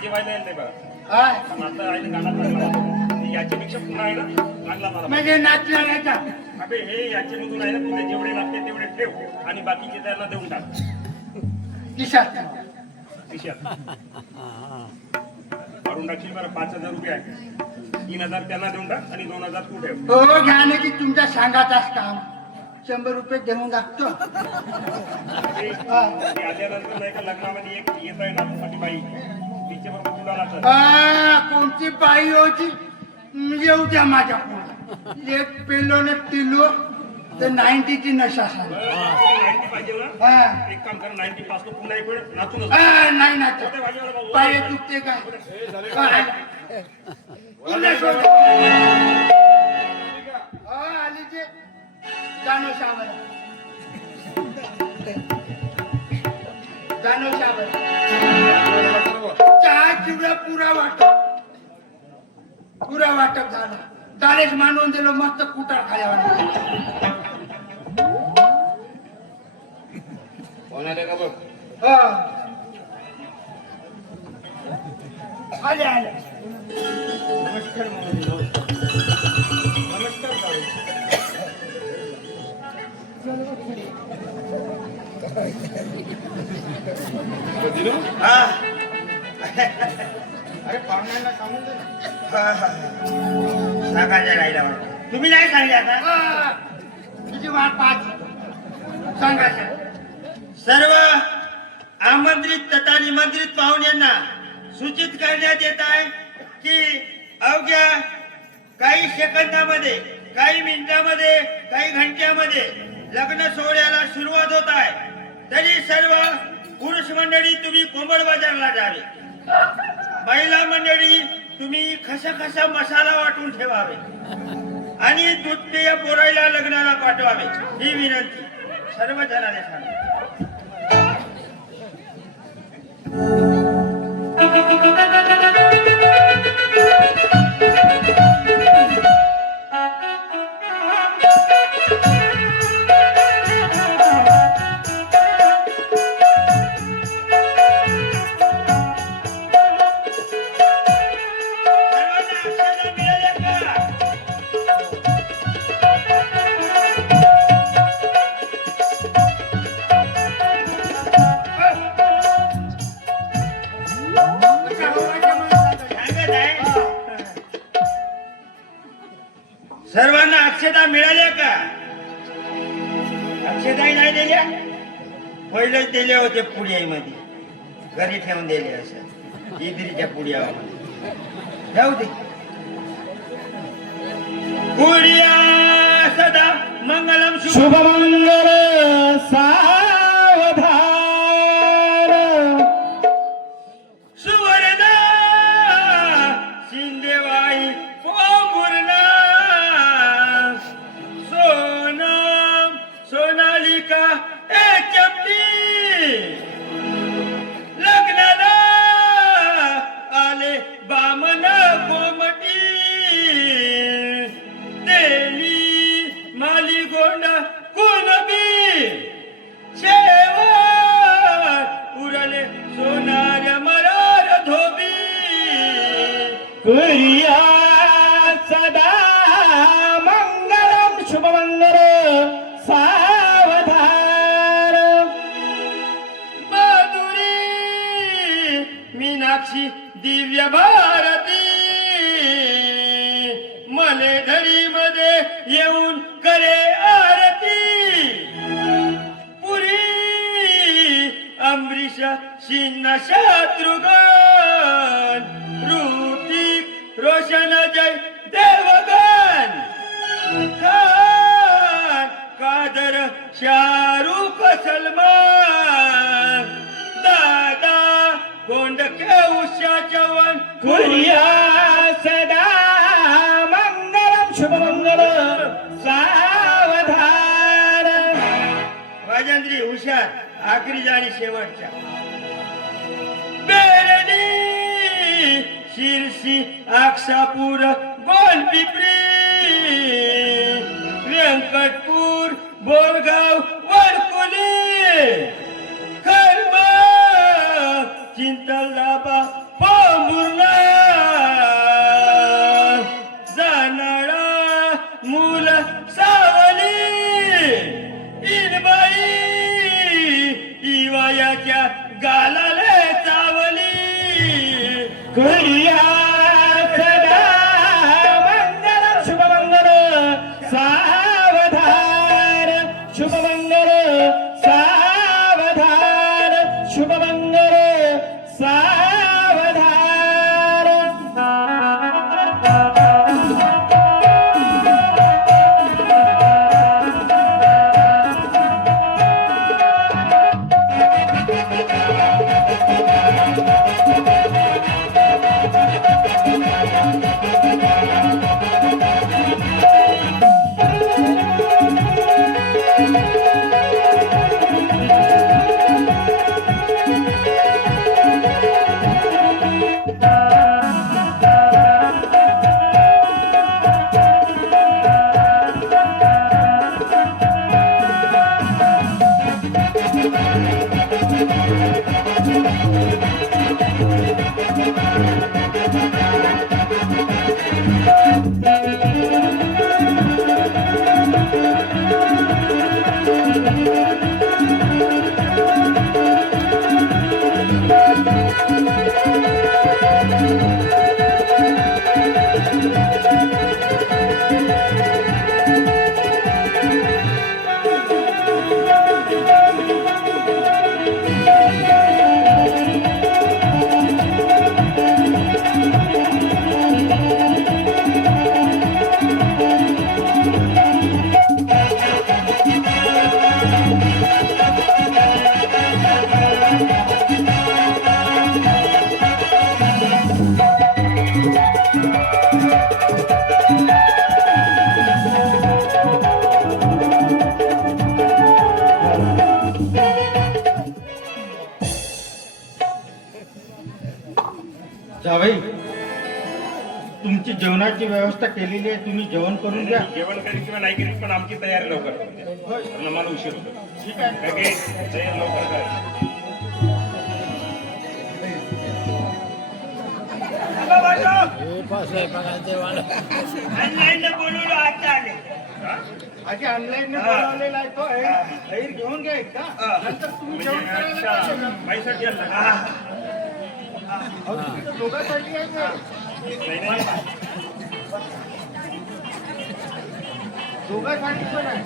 माझी व्हायला येईल नाही बघा. काय पण आता आहे ना गाणं चांगला वाजवतो. याच्यापेक्षा पुन्हा आहे ना चांगला मला. म्हणजे नाचला याचा अबे हे याच्यामधून आहे ना तुला जेवढे लागते तेवढे ठेव आणि बाकीचे त्यांना देऊन टाक किशात खिशात. काढून टाकशील बरं. 5,000 रुपये आहे. 3,000 त्यांना देऊन टाक आणि 2,000 तू ठेव. हो घ्याने तुमच्या सांगाचाच काम 100 रुपये देऊन टाकतो. ते आल्यानंतर नाही का लग्नामध्ये एक येत आहे ना माझी बाई तिच्या बरोबर तुला लागतं. कोणती बाई होती येऊ द्या माझ्या पुढे. एक पेलो न टिलो तर 90ची नशा झाली. 90 पाहिजे ना. हा. एक काम कर 90 पास तो पुन्हा एक वेळ नाचूनच. नाही नाच पाय दुखते काय पुन्हा सोड. आली ते जाणव शाबर जाणव शाबर चहा चिवड्या पुरा वाटप झाला. दालेश मानवून दिलं मस्त कुटार खाल्यावर. का बघ. आले आले नमस्कार म्हणून नमस्कार जाऊ. अरे पाहुण्यांना सांगून दे ना. सांगायचं राहिला वाटतं. तुम्ही नाही सांगले आता तुझी वाट पाहत सांगायचं. सर्व आमंत्रित तथा निमंत्रित पाहुण्यांना सूचित करण्यात येत आहे की अवघ्या काही सेकंदामध्ये काही मिनिटांमध्ये काही घंट्यामध्ये लग्न सोहळ्याला सुरुवात होत आहे. तरी सर्व पुरुष मंडळी तुम्ही कोंबड बाजारला जावे. महिला मंडळी तुम्ही खसा मसाला वाटून ठेवावे आणि दूध पेय पोरायला लग्नाला पाठवावे ही विनंती सर्व जणांनी सांगा. सर्वांना अक्षता मिळाल्या का? अक्षताही नाही दिल्या. पहिलेच दिले होते पुड्यामध्ये घरी ठेवून दिले असं इद्रीच्या पुड्यामध्ये जाऊ दे. पुड्या सदा मंगलम शुभमंगल सावधान सुवर्णा शिंदेवाई पोंभुर्णा सोनम सोनालिका चपटी लग्नाला आले बामन कोमटी देली माली गोंडा कुणबी शेवट उरले सोनार मरार धोबी कुरिया सदा मंगलम शुभमंगल सावधान माधुरी मीनाक्षी दिव्य भारती मलेधरी मध्ये येऊन करे आरती पुरी अमरीश शिन्ना शत्रुघ्न ऋतिक रोशन जय देवगन खान कादर शाहरुख सलमान दादा गोंडके उषा चव्हाण कुरिया सदा मंगलम शुभमंगल सावधान. राजेंद्री हुशार आखरी आणि शेवटच्या बेरडी शिरसी आक्षापूर गोलपिपरी व्यंकटपूर बोरगाव वडकुली खरबा चिंतलदाबा घडिया सदा मंगल शुभमंगल सावधान शुभमंगल सावधान शुभमंगल जावई, तुमची जेवणाची व्यवस्था केलेली आहे, तुम्ही जेवण करून घ्या. जेवण करीत किंवा नाही करीत पण आमची तयारी लवकर करून होय. द्या. मला उशीर होतो. ठीक आहे. काय काय? तयारी लवकर करा. ऑनलाईन बोलवलं आता आले. आधी ऑनलाईन बोलावलेला आहे तो ऐर घेऊन घ्या एकदा, नंतर तुम्ही जेवण करायला अच्छा, बाईसाठी आणला का? अहो, तुमच्या दोघांसाठी आहे ते. नाही, नाही. दोघांसाठी पण आहे.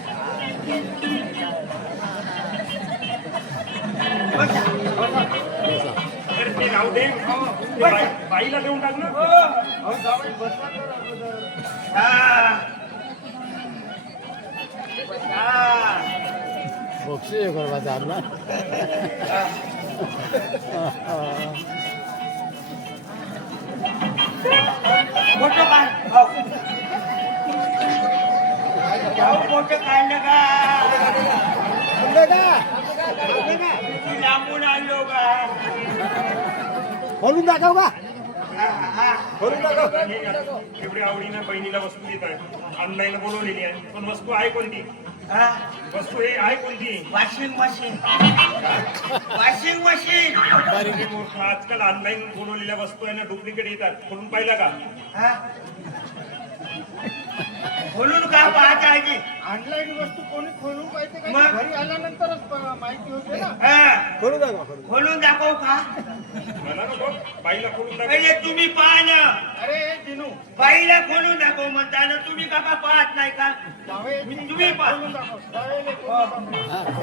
अरे ते राहू दे. ते बाईला देऊन टाक ना. अहो, जावई, बसा तर अगोदर. मोठं काय मोठं काढलं का किती लांबून आलो का खोलून दाखव का एवढी आवडीनं बहिणीला वस्तू देत आहे. ऑनलाईन बोलवलेली आहे पण वस्तू आहे कोणती? वस्तू हे आहे कोणती? वॉशिंग मशीन वॉशिंग मशीन आजकाल ऑनलाईन बोलवलेल्या वस्तू आहे ना डुप्लिकेट येतात. खोलून पाहिला का? खोलून का पाहत आहे की ऑनलाईन वस्तू कोणी खोलून पाहिजे का? मग? घरी आल्यानंतरच माहिती होते ना. खोलून दाखवू का मला नको. बाईला खोलून दाखव. पहिले तुम्ही पाहा ना. अरे दिनू बाईला खोलून दाखव म्हणताना तुम्ही का पाहत नाही का? जावे तुम्ही पहा. खोलून दाखव. जावेले खोलून दाखव.